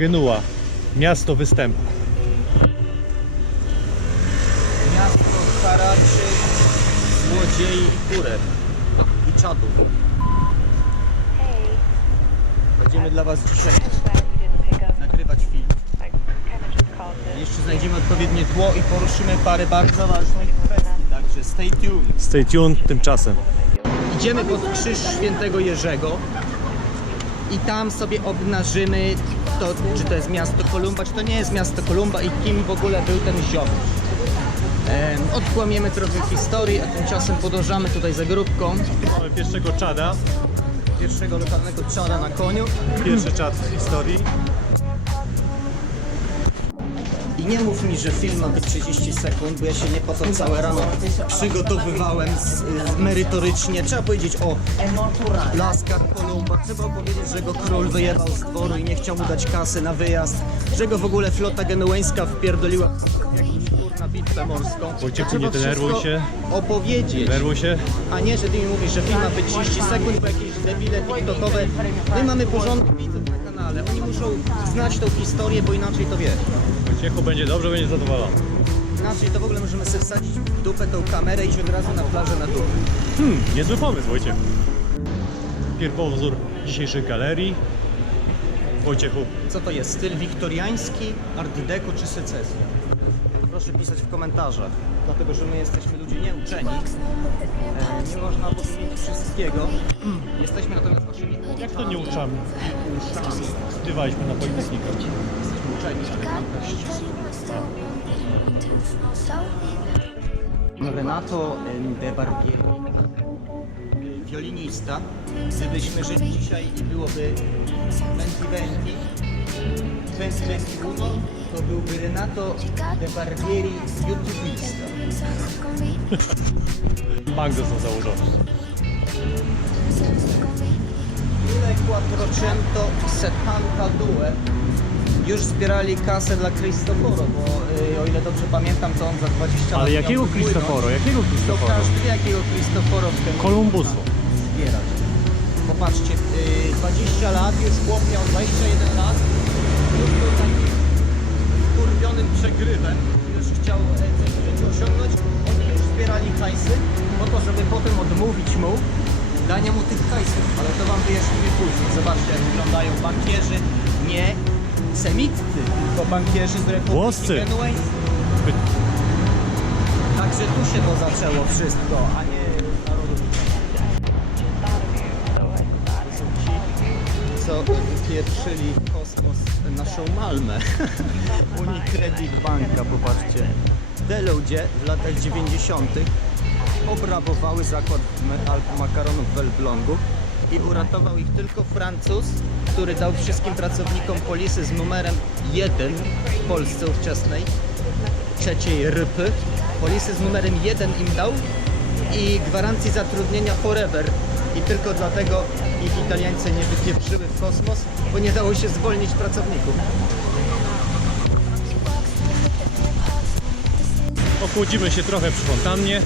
Genua, miasto występu. Miasto haraczy, złodziei i kurek. I czadów. Będziemy dla Was dzisiaj nagrywać film. Jeszcze znajdziemy odpowiednie tło i poruszymy parę bardzo ważnych kwestii, także stay tuned. Stay tuned tymczasem. Idziemy pod krzyż świętego Jerzego i tam sobie obnażymy to, czy to jest miasto Kolumba, czy to nie jest miasto Kolumba i kim w ogóle był ten ziomek. Em, Odkłamiemy trochę historii, a tymczasem podążamy tutaj za grupką Mamy pierwszego czada, pierwszego lokalnego czara na koniu. pierwszy czad w historii. I nie mów mi, że film ma być 30 sekund, bo ja się nie po to całe rano przygotowywałem z, z, merytorycznie. Trzeba powiedzieć o blaskach Kolumba, trzeba powiedzieć, że go król wyjebał z dworu i nie chciał mu dać kasy na wyjazd, że go w ogóle flota genueńska wpierdoliła kurna bitwę morską. Wojciechu, nie denerwuj się. opowiedzieć. Nerwuj się. A nie, że ty mi mówisz, że film ma być 30 sekund, bo jakieś debile tiktokowe. My mamy porządnych widzów na kanale. Oni muszą znać tą historię, bo inaczej to wiesz. Wojciechu będzie dobrze, będzie zadowolony. Inaczej to w ogóle możemy sobie wsadzić w dupę tą kamerę i iść od razu na plażę na dół. Hmm, niezły pomysł Wojciech. Pierwowzór dzisiejszej galerii. Wojciechu, Co to jest? Styl wiktoriański, art deco czy secesja? Proszę pisać w komentarzach, dlatego że my jesteśmy ludzie nieuczeni. E, nie można powiedzieć wszystkiego. Jesteśmy natomiast waszymi jak to nie uczamy? uszami. Studiowaliśmy na Politechniku. Renato de Barbieri, violinista. Gdybyśmy żyli dzisiaj i byłoby 2020, 2021, to byłby Renato de Barbieri, YouTubista. Bank został założony. 1472 już zbierali kasę dla Cristoforo, bo y, o ile dobrze pamiętam, to on za 20 lat Ale miał jakiego wypłynąć. Cristoforo? Jakiego To Cristoforo? każdy wie jakiego Cristoforo w tym Kolumbusu. zbierać. Popatrzcie, y, 20 lat, już chłop miał 21 lat, już był takim przegrywem, już chciał e, coś w życiu osiągnąć. Oni już zbierali hajsy po to, żeby potem odmówić mu dania mu tych hajsów, ale to wam wyjaśnimy później. Zobaczcie, jak wyglądają bankierzy, nie semiccy, tylko bankierzy z Republiki Włoscy. Genueńskiej. Także tu się to zaczęło wszystko, a nie co wypieprzyli w kosmos naszą Malmę. Unicredit Banka, popatrzcie. Te ludzie w latach 90. obrabowały zakład Alp makaronów w Elblągu i uratował ich tylko Francuz, który dał wszystkim pracownikom polisy z numerem 1 w Polsce ówczesnej, trzeciej rypy. Polisy z numerem 1 im dał i gwarancji zatrudnienia forever. I tylko dlatego ich Italiańcy nie wypieprzyły w kosmos, bo nie dało się zwolnić pracowników. Okłócimy się trochę przy fontannie.